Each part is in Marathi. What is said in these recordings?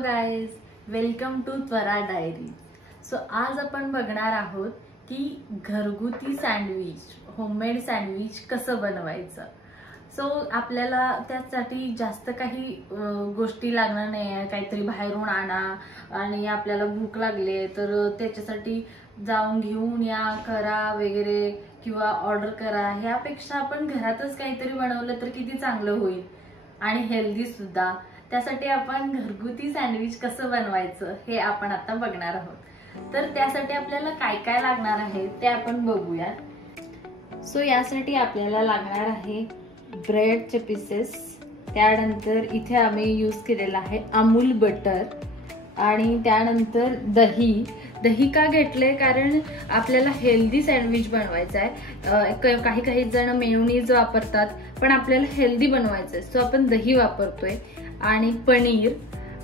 गाइज, वेलकम टू त्वरा डायरी। सो आज आपण बघणार आहोत की घरगुती सँडविच, होममेड सँडविच कसं बनवायचं। सो आपल्याला त्यासाठी जास्त काही गोष्टी लागणार नाही आहे। काहीतरी बाहेरून आणा आणि आपल्याला भूक लागली तर त्याच्यासाठी जाऊन घेऊन या, करा वगैरे किंवा ऑर्डर करा। ह्यापेक्षा आपण घरातच काहीतरी बनवलं तर किती चांगलं होईल आणि हेल्दी सुद्धा। त्यासाठी आपण घरगुती सँडविच कसं बनवायचं हे आपण आता बघणार आहोत। तर त्यासाठी आपल्याला काय काय लागणार आहे ते आपण बघूया। सो यासाठी आपल्याला लागणार आहे ब्रेडचे पीसेस, त्यानंतर इथे आम्ही यूज केलेला आहे अमूल बटर आणि त्यानंतर दही। दही का घेतले कारण आपल्याला हेल्दी सँडविच बनवायचं आहे। काही काही जण मेयोनीज वापरतात पण आपल्याला हेल्दी बनवायचं आहे, सो आपण दही वापरतोय आणि पनीर।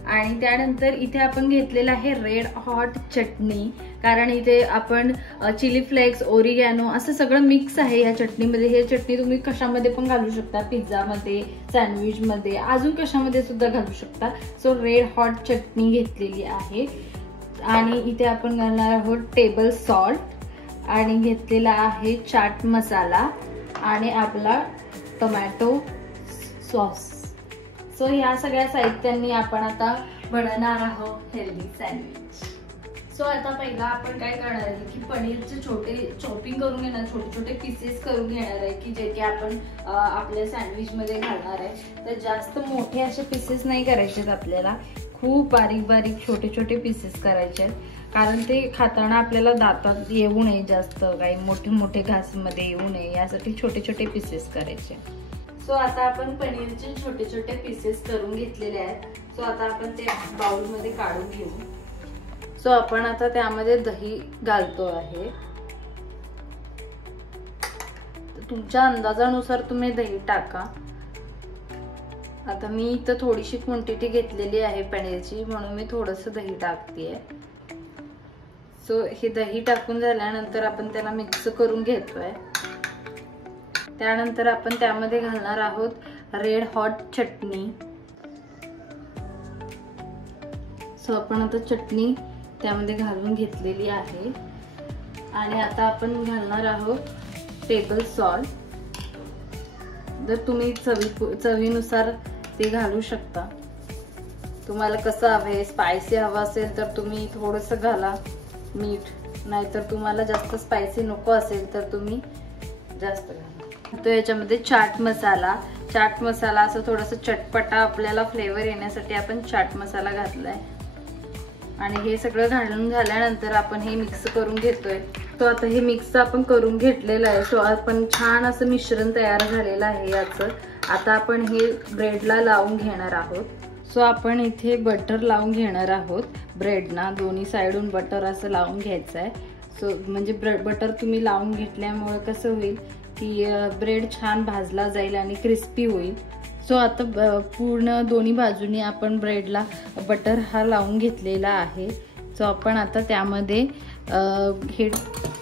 आणि त्यानंतर इथे आपण घेतलेला आहे रेड हॉट चटणी, कारण इथे आपण चिली फ्लेक्स, ओरिगॅनो असं सगळं मिक्स आहे या चटणीमध्ये। हे चटणी तुम्ही कशामध्ये पण घालू शकता, पिझ्झामध्ये, सँडविचमध्ये, अजून कशामध्ये सुद्धा घालू शकता। सो रेड हॉट चटणी घेतलेली आहे आणि इथे आपण घालणार आहोत टेबल सॉल्ट आणि घेतलेला आहे चाट मसाला आणि आपला टोमॅटो सॉस। सो या सगळ्या साहित्यांनी आपण आता बनवणार आहोत हेल्दी सँडविच। सो आता पहिला आपण काय करणार आहे की पनीरचे छोटे चॉपिंग करून घेणार, छोटे छोटे पीसेस करून घेणार आहे की जे की आपण आपल्या सँडविच मध्ये घालणार आहे। तर जास्त मोठे असे पीसेस नाही करायचे आपल्याला, खूप बारीक बारीक छोटे छोटे पीसेस करायचे आहेत, कारण ते खाताना आपल्याला दातात येऊ नये, जास्त काही मोठे मोठे घासमध्ये येऊ नये यासाठी छोटे छोटे पीसेस करायचे। सो आता आपण पनीरचे छोटे छोटे पीसेस करून घेतलेले आहेत। सो आता आपण ते बाउल मध्ये काढून घेऊ। सो आपण आता त्यामध्ये दही घालतो आहे। तुमच्या अंदाजानुसार तुम्ही दही टाका। आता मी इथं थोडीशी क्वांटिटी घेतलेली आहे पनीरची, म्हणून मी थोडंसं दही टाकतेय। सो हे दही टाकून झाल्यानंतर आपण त्याला मिक्स करून घेतोय। त्यानंतर आपण त्यामध्ये घालणार आहोत रेड हॉट चटणी। सो आपण आता चटणी त्यामध्ये घालून घेतलेली आहे आणि आता आपण घालणार आहोत टेबल सॉल्ट। जर तुम्ही चवीनुसार ते घालू शकता, तुम्हाला कसं हवंय, स्पायसी हवं असेल तर तुम्ही थोडंसं घाला मीठ, नाहीतर तुम्हाला जास्त स्पायसी नको असेल तर तुम्ही जास्त घाला। तो याच्यामध्ये चाट मसाला असं थोडंसं चटपटा आपल्याला फ्लेवर येण्यासाठी आपण चाट मसाला घातलाय आणि हे सगळं घालून झाल्यानंतर आपण हे मिक्स करून घेतोय। तो आता हे मिक्स आपण करून घेतलेलं आहे। सो आपण छान असं मिश्रण तयार झालेलं आहे याचं। आता आपण हे ब्रेडला लावून घेणार आहोत। सो आपण इथे बटर लावून घेणार आहोत ब्रेडना, दोन्ही साइडून बटर असं लावून घ्यायचं आहे। सो म्हणजे बटर तुम्ही लावून घेतल्यामुळे कसं होईल की ब्रेड छान भाजला जाईल आणि क्रिस्पी होईल। सो आता पूर्ण दोन्ही बाजूनी आपण ब्रेडला बटर हा लावून घेतलेला आहे। सो आपण आता त्यामध्ये हे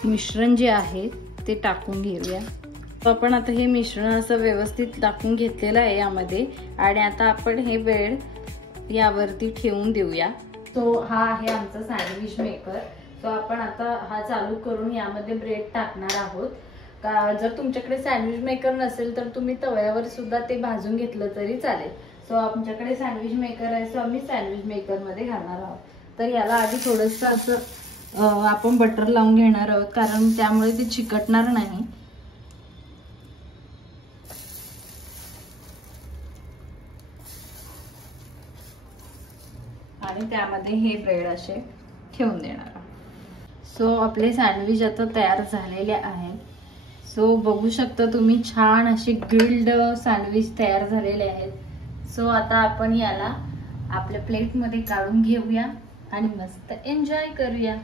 मिश्रण जे आहे ते टाकून घेऊया। सो आपण आता हे मिश्रण असं व्यवस्थित टाकून घेतलेलं आहे यामध्ये आणि आता आपण हे ब्रेड यावरती ठेवून देऊया। सो हा आहे आमचा सँडविच मेकर। सो आपण आता हा चालू करून यामध्ये ब्रेड टाकणार आहोत। जर तुमच्याकडे सँडविच मेकर नसेल तर तुम्ही तव्यावर सुद्धा ते भाजून घेतलं तरी चालेल। सो आमच्याकडे सँडविच मेकर आहे, सो आम्ही सँडविच मेकर मध्ये घालणार आहोत। तर याला आधी थोडंसं असं आपण बटर लावून घेणार आहोत, कारण त्यामुळे ते चिकटणार नाही। आणि त्यामध्ये हे ब्रेड असे ठेवून देणार आहोत। सो आपले सँडविच आता तयार झालेले आहेत। सो बघू शकता तुम्ही, छान असे ग्रिल्ड सँडविच तयार झालेले आहेत। सो आता आपण याला आपल्या प्लेटमध्ये काढून घेऊया आणि मस्त एन्जॉय करूया।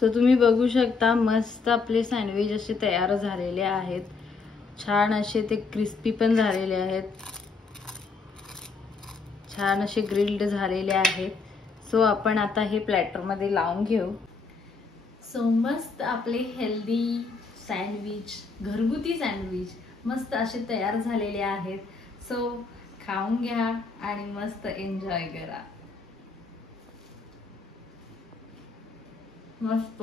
सो तुम्ही बघू शकता मस्त आपले सँडविच असे तयार झालेले आहेत। छान असे ते क्रिस्पी पण झालेले आहेत, छान असे ग्रिल्ड झालेले आहेत। सो आपण आता हे प्लॅटरमध्ये लावून घेऊ। सो मस्त आपले हेल्दी सँडविच, घरगुती सँडविच मस्त असे तयार झालेले आहेत। सो खाऊन घ्या आणि मस्त एन्जॉय करा। मस्त